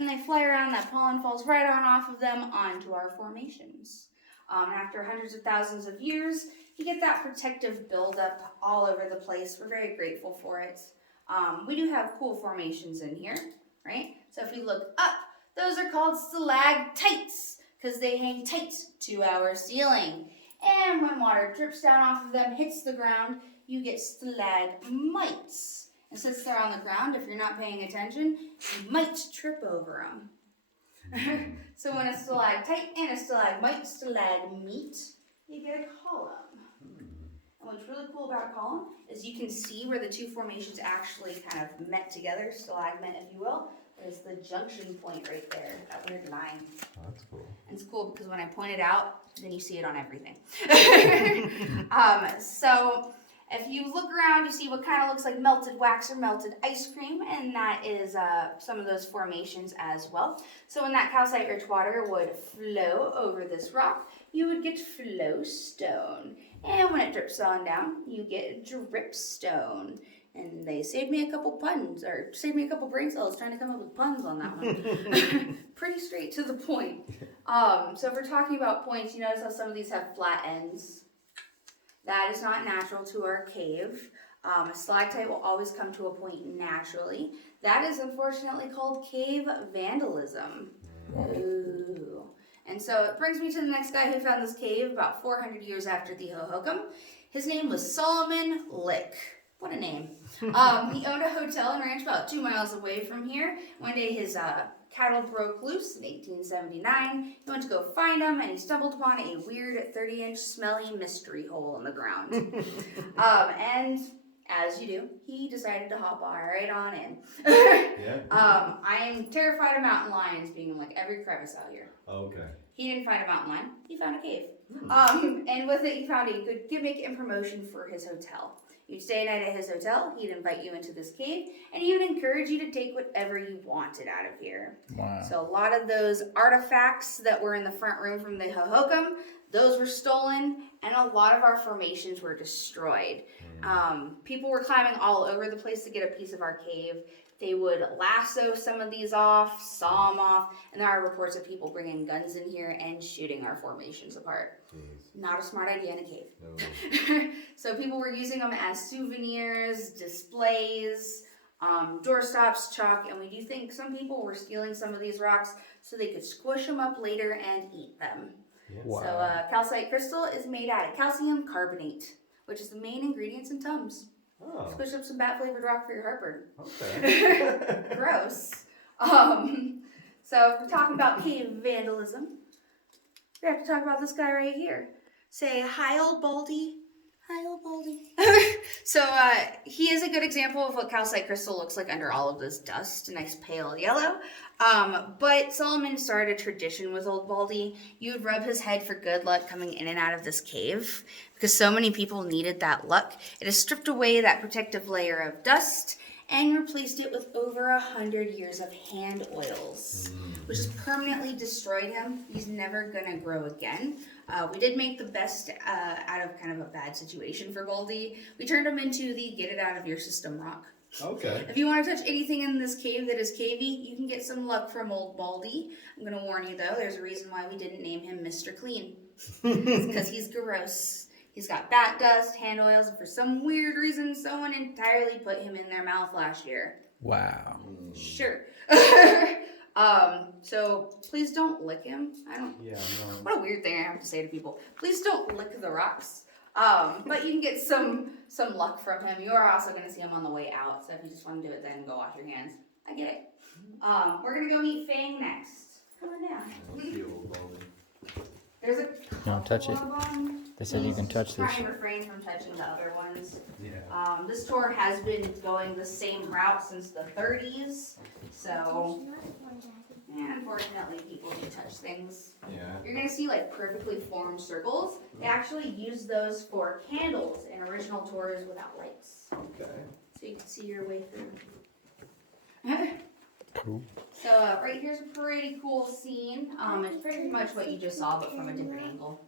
and they fly around, that pollen falls right on off of them onto our formations. After hundreds of thousands of years, you get that protective buildup all over the place. We're very grateful for it. We do have cool formations in here, right? So if you look up, those are called stalactites because they hang tight to our ceiling. And when water drips down off of them, hits the ground, you get stalagmites. And since they're on the ground, if you're not paying attention, you might trip over them. So when a stalactite and a stalagmite, stalagmite, you get a column. And what's really cool about a column is you can see where the two formations actually kind of met together, stalagmite if you will. There's the junction point right there, that weird line. Oh, that's cool. And it's cool because when I point it out, then you see it on everything. So if you look around, you see what kind of looks like melted wax or melted ice cream, and that is some of those formations as well. So when that calcite rich water would flow over this rock, you would get flowstone. And when it drips on down, you get dripstone. And they saved me a couple puns, or saved me a couple brain cells trying to come up with puns on that one. Pretty straight to the point. So if we're talking about points, you notice how some of these have flat ends. That is not natural to our cave. A stalactite will always come to a point naturally. That is unfortunately called cave vandalism. Ooh. And so it brings me to the next guy who found this cave about 400 years after the Hohokam. His name was Solomon Lick. What a name. He owned a hotel and ranch about 2 miles away from here. One day his cattle broke loose in 1879. He went to go find them, and he stumbled upon a weird 30-inch smelly mystery hole in the ground. And as you do, he decided to hop right on in. I am terrified of mountain lions being in like every crevice out here. Okay. He didn't find a mountain lion. He found a cave. And with it, he found a good gimmick and promotion for his hotel. You'd stay a night at his hotel, he'd invite you into this cave, and he would encourage you to take whatever you wanted out of here. Wow. So a lot of those artifacts that were in the front room from the Hohokam, those were stolen, and a lot of our formations were destroyed. People were climbing all over the place to get a piece of our cave. They would lasso some of these off, saw them off, and there are reports of people bringing guns in here and shooting our formations apart. Jeez. Not a smart idea in a cave. No. So people were using them as souvenirs, displays, doorstops, chalk, and we do think some people were stealing some of these rocks so they could squish them up later and eat them. Yeah. Wow. So calcite crystal is made out of calcium carbonate, which is the main ingredients in Tums. Oh. Squish up some bat-flavored rock for your heartburn. Okay. Gross. So if we're talking about cave vandalism, we have to talk about this guy right here. Say, hi, old Baldy. Hi, old Baldy. So he is a good example of what calcite crystal looks like under all of this dust, a nice pale yellow. But Solomon started a tradition with old Baldy. You would rub his head for good luck coming in and out of this cave because so many people needed that luck. It has stripped away that protective layer of dust and replaced it with over 100 years of hand oils, which has permanently destroyed him. He's never gonna grow again. We did make the best out of kind of a bad situation for Baldy. We turned him into the get it out of your system rock. Okay. If you want to touch anything in this cave that is cavey, you can get some luck from old Baldy. I'm gonna warn you though, there's a reason why we didn't name him Mr. Clean. It's because he's gross. He's got bat dust, hand oils, and for some weird reason, someone entirely put him in their mouth last year. Wow. Sure. So please don't lick him. Yeah, no. What a weird thing I have to say to people. Please don't lick the rocks. But you can get some luck from him. You are also going to see him on the way out. So if you just want to do it then, go wash your hands. I get it. We're going to go meet Fang next. Come on down. Let's see old Baldy. There's a Don't touch it. couple of them. They said you can touch this. Try and refrain from touching the other ones. Yeah. This tour has been going the same route since the 30s. So, yeah, unfortunately, people do touch things. Yeah. You're going to see like perfectly formed circles. They actually use those for candles in original tours without lights. Okay. So you can see your way through. Cool. So right here's a pretty cool scene. It's pretty much what you just saw, but from a different angle.